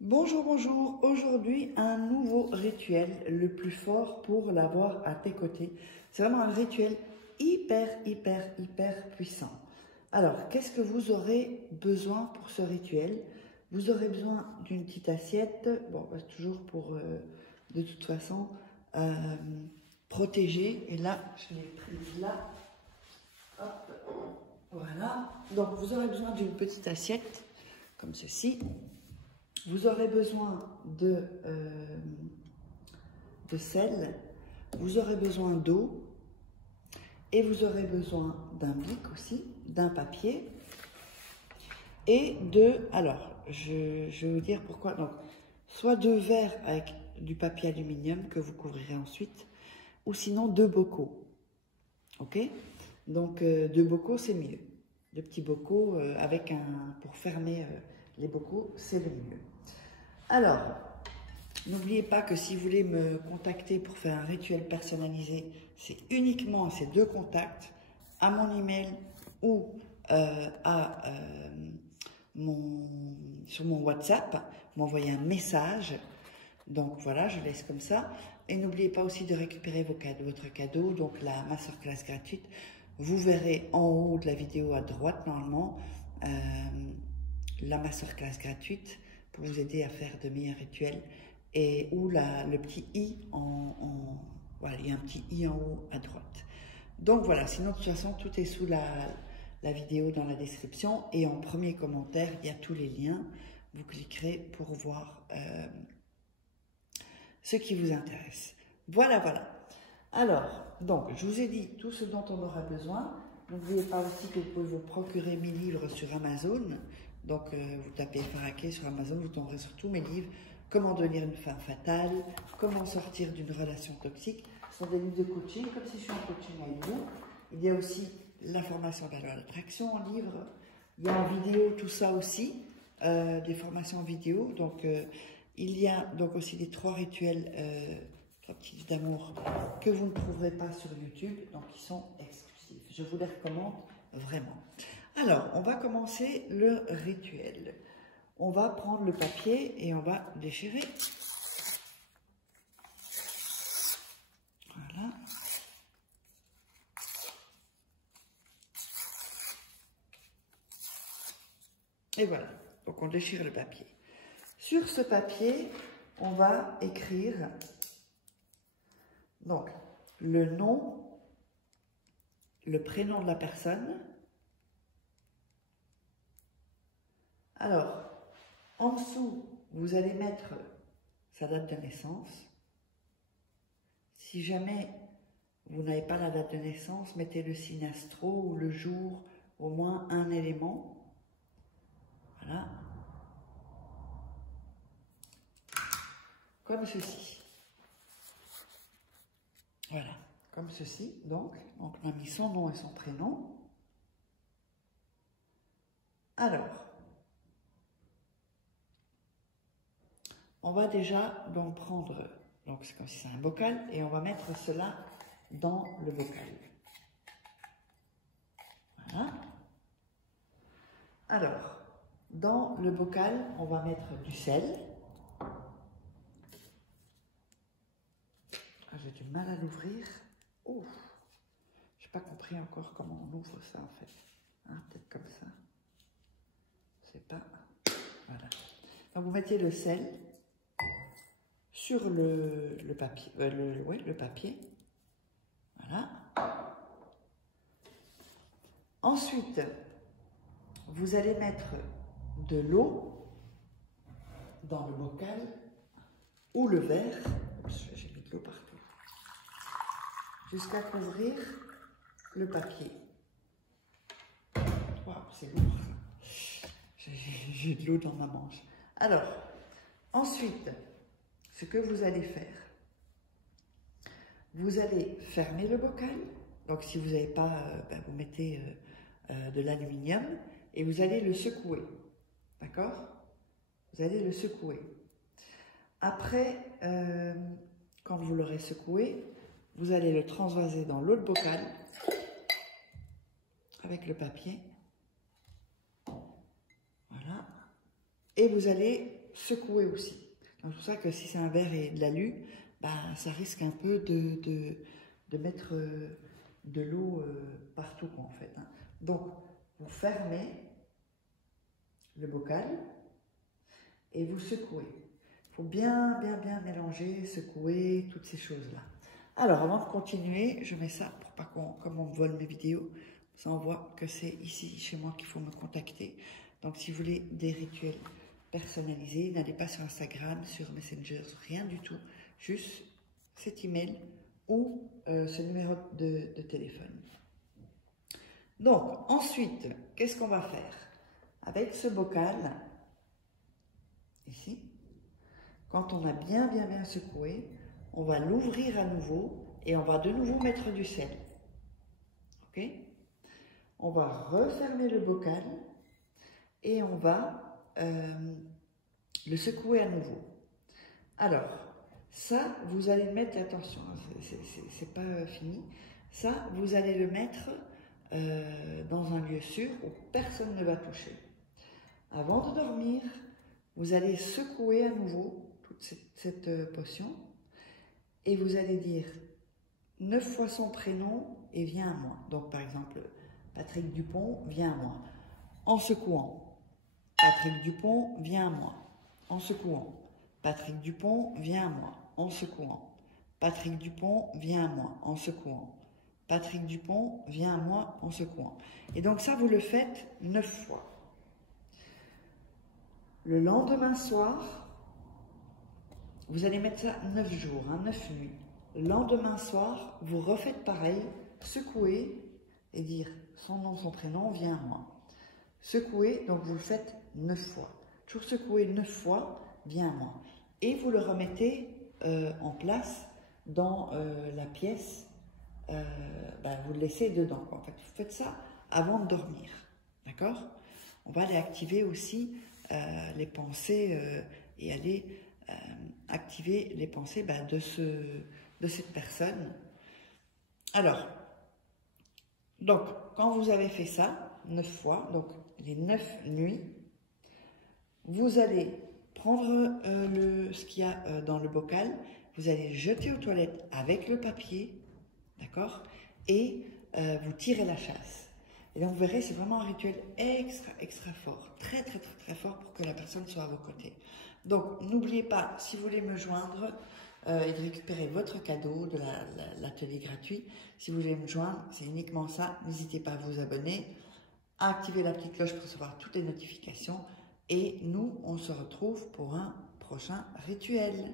Bonjour, bonjour. Aujourd'hui, un nouveau rituel, le plus fort pour l'avoir à tes côtés. C'est vraiment un rituel hyper puissant. Alors, qu'est-ce que vous aurez besoin pour ce rituel? Vous aurez besoin d'une petite assiette, bon, bah, toujours pour, de toute façon, protéger. Et là, je l'ai prise là. Hop, voilà. Donc, vous aurez besoin d'une petite assiette, comme ceci. Vous aurez besoin de sel, vous aurez besoin d'eau et vous aurez besoin d'un bic aussi, d'un papier et de, alors je vais vous dire pourquoi, donc soit 2 verres avec du papier aluminium que vous couvrirez ensuite ou sinon 2 bocaux, ok? Donc 2 bocaux c'est mieux, 2 petits bocaux avec pour fermer les bocaux c'est le mieux. Alors, n'oubliez pas que si vous voulez me contacter pour faire un rituel personnalisé, c'est uniquement à ces 2 contacts, à mon email ou sur mon WhatsApp, m'envoyer un message. Donc voilà, je laisse comme ça. Et n'oubliez pas aussi de récupérer votre cadeau, donc la masterclass gratuite. Vous verrez en haut de la vidéo à droite, normalement, la masterclass gratuite pour vous aider à faire de meilleurs rituels. Et où le petit i voilà, il y a un petit i en haut à droite. Donc voilà, sinon de toute façon tout est sous la vidéo dans la description et en premier commentaire il y a tous les liens. Vous cliquerez pour voir ce qui vous intéresse. Voilà. Alors, donc je vous ai dit tout ce dont on aura besoin. N'oubliez pas aussi que vous pouvez vous procurer mes livres sur Amazon. Donc vous tapez Faraké sur Amazon, vous tomberez sur tous mes livres. Comment devenir une femme fatale, comment sortir d'une relation toxique. Ce sont des livres de coaching, comme si je suis en coaching avec vous. Il y a aussi la formation de la loi d'attraction en livre. Il y a en vidéo tout ça aussi, des formations en vidéo. Donc il y a donc aussi les 3 rituels, 3 petits livres d'amour que vous ne trouverez pas sur YouTube, donc qui sont exclusifs. Je vous les recommande vraiment. Alors, on va commencer le rituel. On va prendre le papier et on va déchirer. Voilà. Et voilà. Donc on déchire le papier. Sur ce papier, on va écrire donc le nom, le prénom de la personne. Alors, en dessous, vous allez mettre sa date de naissance. Si jamais vous n'avez pas la date de naissance, mettez le signe astro ou le jour, au moins un élément. Voilà. Comme ceci. Voilà, comme ceci. Donc on a mis son nom et son prénom. Alors, on va déjà donc prendre, donc c'est comme si c'est un bocal, et on va mettre cela dans le bocal. Voilà. Alors, dans le bocal, on va mettre du sel. Ah, j'ai du mal à l'ouvrir. Ouf, j'ai pas compris encore comment on ouvre ça en fait. Hein, peut-être comme ça. C'est pas. Voilà. Donc vous mettez le sel sur le papier, le papier. Voilà. Ensuite, vous allez mettre de l'eau dans le bocal ou le verre. J'ai mis de l'eau partout. Jusqu'à couvrir le papier. Waouh, c'est lourd. J'ai de l'eau dans ma manche. Alors, ensuite, ce que vous allez faire, vous allez fermer le bocal. Donc, si vous n'avez pas, vous mettez de l'aluminium et vous allez le secouer. D'accord? Vous allez le secouer. Après, quand vous l'aurez secoué, vous allez le transvaser dans l'autre bocal avec le papier. Voilà. Et vous allez secouer aussi. Donc, c'est pour ça que si c'est un verre et de l'alu, ben, ça risque un peu de mettre de l'eau partout, quoi, en fait. Hein. Donc, vous fermez le bocal et vous secouez. Il faut bien mélanger, secouer, toutes ces choses-là. Alors, avant de continuer, je mets ça pour pas comme on me vole mes vidéos, ça on voit que c'est ici, chez moi, qu'il faut me contacter. Donc, si vous voulez des rituels personnalisés, n'allez pas sur Instagram, sur Messenger, rien du tout. Juste cet email ou ce numéro de téléphone. Donc, ensuite, qu'est-ce qu'on va faire? Avec ce bocal, ici, quand on a bien secoué, on va l'ouvrir à nouveau et on va de nouveau mettre du sel. Ok? On va refermer le bocal et on va le secouer à nouveau. Alors, ça, vous allez le mettre, attention, c'est pas fini, ça, vous allez le mettre dans un lieu sûr où personne ne va toucher. Avant de dormir, vous allez secouer à nouveau toute cette potion et vous allez dire 9 fois son prénom et viens à moi. Donc, par exemple, Patrick Dupont, viens à moi. En secouant, Patrick Dupont, viens à moi. En secouant, Patrick Dupont, viens à moi. En secouant, Patrick Dupont, viens à moi. En secouant, Patrick Dupont, viens à moi. En secouant. Et donc ça, vous le faites 9 fois. Le lendemain soir, vous allez mettre ça 9 jours, 9 nuits. Le lendemain soir, vous refaites pareil, secouez et dire son nom, son prénom, viens à moi. Secouez, donc vous le faites 9 fois. Toujours secouer 9 fois, viens à moi. Et vous le remettez en place dans la pièce, vous le laissez dedans. En fait, vous faites ça avant de dormir. D'accord? On va aller activer aussi les pensées et aller activer les pensées de cette personne. Alors, donc, quand vous avez fait ça, 9 fois, donc les 9 nuits, vous allez prendre ce qu'il y a dans le bocal, vous allez jeter aux toilettes avec le papier, d'accord? Et vous tirez la chasse. Et donc, vous verrez, c'est vraiment un rituel extra fort, très fort pour que la personne soit à vos côtés. Donc, n'oubliez pas, si vous voulez me joindre et de récupérer votre cadeau de l'atelier gratuit, si vous voulez me joindre, c'est uniquement ça. N'hésitez pas à vous abonner, à activer la petite cloche pour recevoir toutes les notifications. Et nous, on se retrouve pour un prochain rituel.